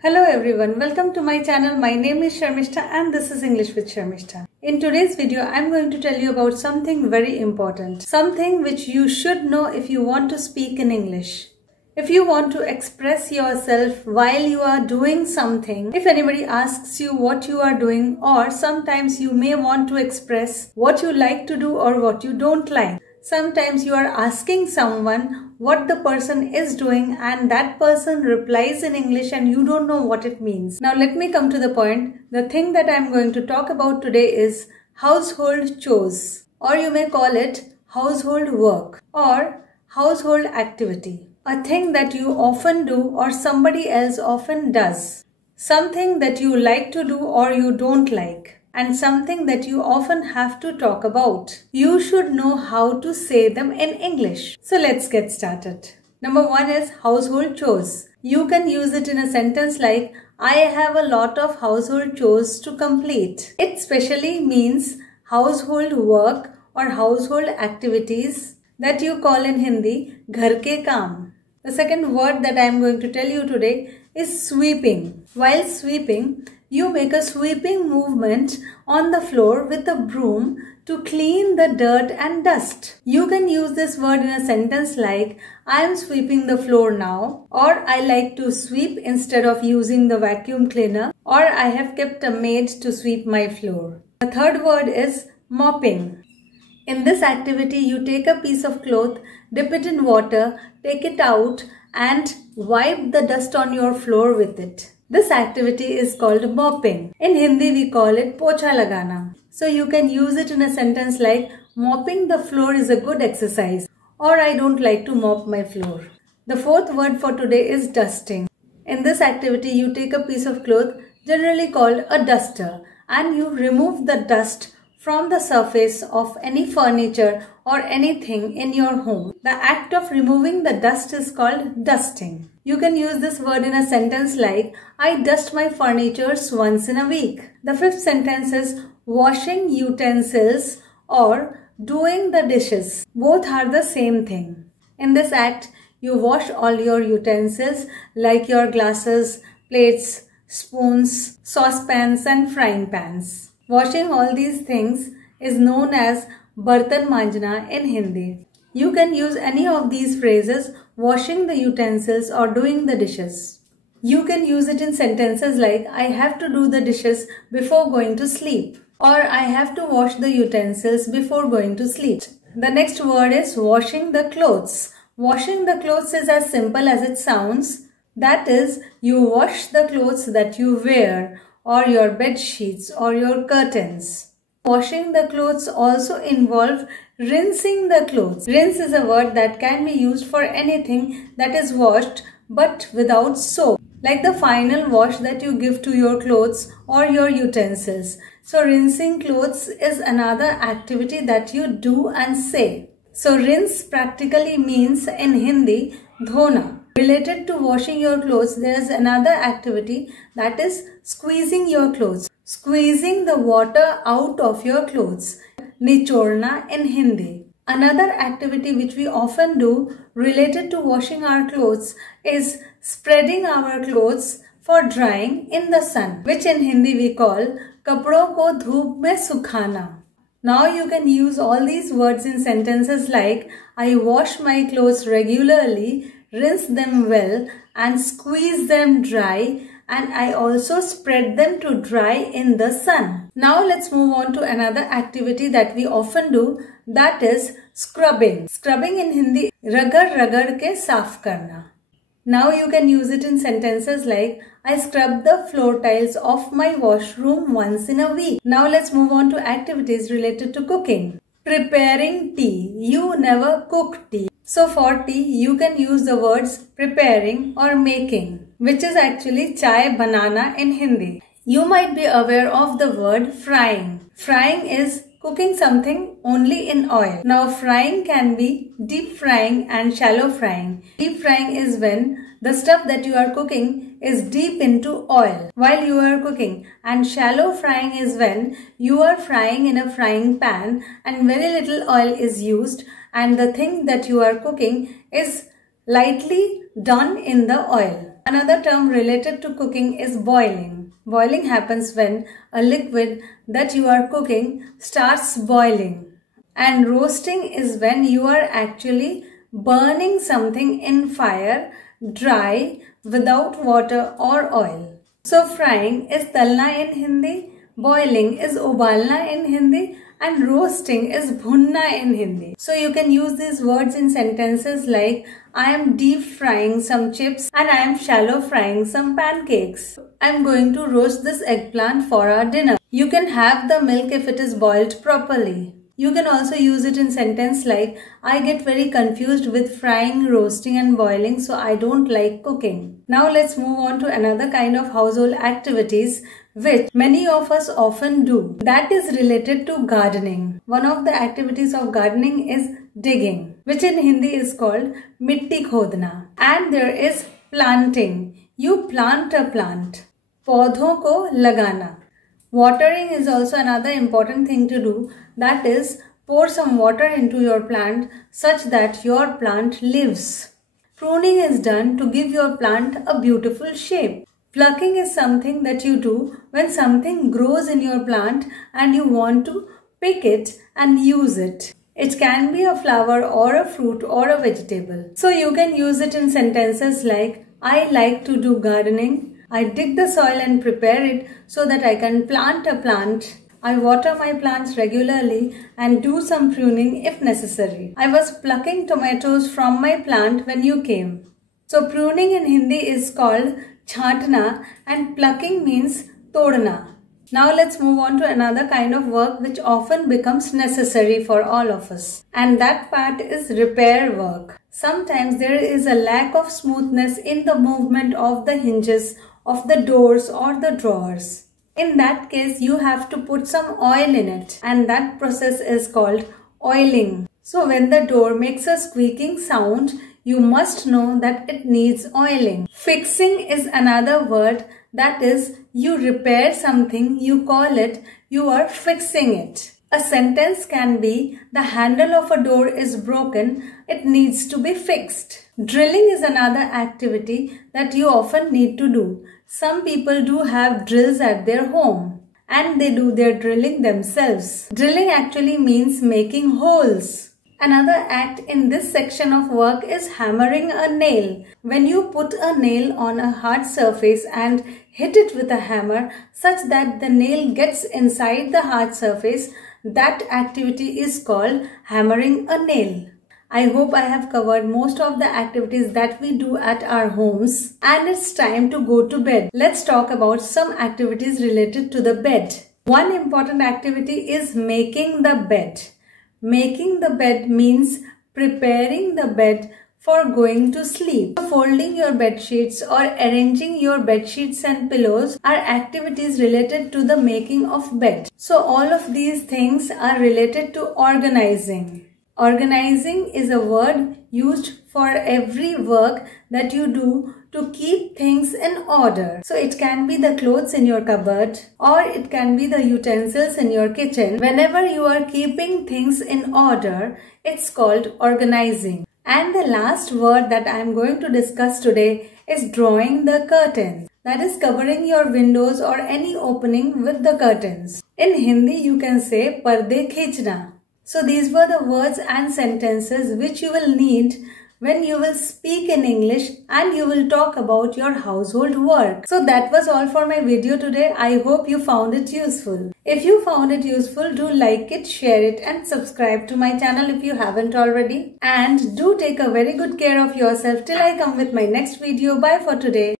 Hello everyone, welcome to my channel. My name is Sharmistha and this is English with Sharmistha. In today's video, I'm going to tell you about something very important. Something which you should know if you want to speak in English. If you want to express yourself while you are doing something, if anybody asks you what you are doing, or sometimes you may want to express what you like to do or what you don't like. Sometimes you are asking someone what the person is doing and that person replies in English and you don't know what it means. Now let me come to the point. The thing that I am going to talk about today is household chores, or you may call it household work or household activity. A thing that you often do or somebody else often does. Something that you like to do or you don't like. And something that you often have to talk about. You should know how to say them in English. So let's get started. Number one is household chores. You can use it in a sentence like, I have a lot of household chores to complete. It specially means household work or household activities that you call in Hindi, ghar ke kaam. The second word that I am going to tell you today is sweeping. While sweeping, you make a sweeping movement on the floor with a broom to clean the dirt and dust. You can use this word in a sentence like, I am sweeping the floor now, or I like to sweep instead of using the vacuum cleaner, or I have kept a maid to sweep my floor. The third word is mopping. In this activity, you take a piece of cloth, dip it in water, take it out and wipe the dust on your floor with it. This activity is called mopping. In Hindi, we call it pocha lagana. So you can use it in a sentence like, mopping the floor is a good exercise, or I don't like to mop my floor. The fourth word for today is dusting. In this activity, you take a piece of cloth, generally called a duster, and you remove the dust from the surface of any furniture or anything in your home. The act of removing the dust is called dusting. You can use this word in a sentence like, I dust my furniture once in a week. The fifth sentence is washing utensils or doing the dishes. Both are the same thing. In this act, you wash all your utensils like your glasses, plates, spoons, saucepans and frying pans. Washing all these things is known as bartan manjna in Hindi. You can use any of these phrases, washing the utensils or doing the dishes. You can use it in sentences like, I have to do the dishes before going to sleep, or I have to wash the utensils before going to sleep. The next word is washing the clothes. Washing the clothes is as simple as it sounds. That is, you wash the clothes that you wear, or your bed sheets or your curtains. Washing the clothes also involves rinsing the clothes. Rinse is a word that can be used for anything that is washed but without soap, like the final wash that you give to your clothes or your utensils. So rinsing clothes is another activity that you do and say. So rinse practically means in Hindi dhona. Related to washing your clothes, there is another activity that is squeezing your clothes. Squeezing the water out of your clothes. Nichorna in Hindi. Another activity which we often do related to washing our clothes is spreading our clothes for drying in the sun, which in Hindi we call kapdon ko dhoop mein sukhana. Now you can use all these words in sentences like, I wash my clothes regularly, rinse them well and squeeze them dry, and I also spread them to dry in the sun. Now let's move on to another activity that we often do, that is scrubbing. Scrubbing in Hindi, ragad ragad ke saaf karna. Now you can use it in sentences like, I scrub the floor tiles of my washroom once in a week. Now let's move on to activities related to cooking. Preparing tea. You never cook tea. So for tea, you can use the words preparing or making, which is actually chai banana in Hindi. You might be aware of the word frying. Frying is cooking something only in oil. Now frying can be deep frying and shallow frying. Deep frying is when the stuff that you are cooking is deep into oil while you are cooking, and shallow frying is when you are frying in a frying pan and very little oil is used and the thing that you are cooking is lightly done in the oil. Another term related to cooking is boiling. Boiling happens when a liquid that you are cooking starts boiling. And roasting is when you are actually burning something in fire dry without water or oil. So frying is talna in Hindi, boiling is ubalna in Hindi, and roasting is bhunna in Hindi. So you can use these words in sentences like I am deep frying some chips and I am shallow frying some pancakes. I am going to roast this eggplant for our dinner. You can have the milk if it is boiled properly. You can also use it in sentence like I get very confused with frying, roasting and boiling, so I don't like cooking. Now let's move on to another kind of household activities which many of us often do. That is related to gardening. One of the activities of gardening is digging, which in Hindi is called mitti khodna. And there is planting. You plant a plant. Paudhon ko lagana. Watering is also another important thing to do. That is, pour some water into your plant such that your plant lives. Pruning is done to give your plant a beautiful shape. Plucking is something that you do when something grows in your plant and you want to pick it and use it. It can be a flower or a fruit or a vegetable. So you can use it in sentences like I like to do gardening. I dig the soil and prepare it so that I can plant a plant. I water my plants regularly and do some pruning if necessary. I was plucking tomatoes from my plant when you came. So pruning in Hindi is called chhatna and plucking means todna. Now let's move on to another kind of work which often becomes necessary for all of us. And that part is repair work. Sometimes there is a lack of smoothness in the movement of the hinges of the doors or the drawers. In that case, you have to put some oil in it, and that process is called oiling. So when the door makes a squeaking sound, you must know that it needs oiling. Fixing is another word, that is, you repair something, you call it, you are fixing it. A sentence can be, the handle of a door is broken, it needs to be fixed. Drilling is another activity that you often need to do. Some people do have drills at their home and they do their drilling themselves. Drilling actually means making holes. Another act in this section of work is hammering a nail. When you put a nail on a hard surface and hit it with a hammer such that the nail gets inside the hard surface, that activity is called hammering a nail. I hope I have covered most of the activities that we do at our homes, and it's time to go to bed. Let's talk about some activities related to the bed. One important activity is making the bed. Making the bed means preparing the bed for going to sleep. Folding your bed sheets or arranging your bed sheets and pillows are activities related to the making of bed. So all of these things are related to organizing. Organizing is a word used for every work that you do to keep things in order. So it can be the clothes in your cupboard or it can be the utensils in your kitchen. Whenever you are keeping things in order, it's called organizing. And the last word that I am going to discuss today is drawing the curtain. That is covering your windows or any opening with the curtains. In Hindi, you can say parde khechna. So these were the words and sentences which you will need when you will speak in English and you will talk about your household work. So that was all for my video today. I hope you found it useful. If you found it useful, do like it, share it and subscribe to my channel if you haven't already. And do take a very good care of yourself till I come with my next video. Bye for today.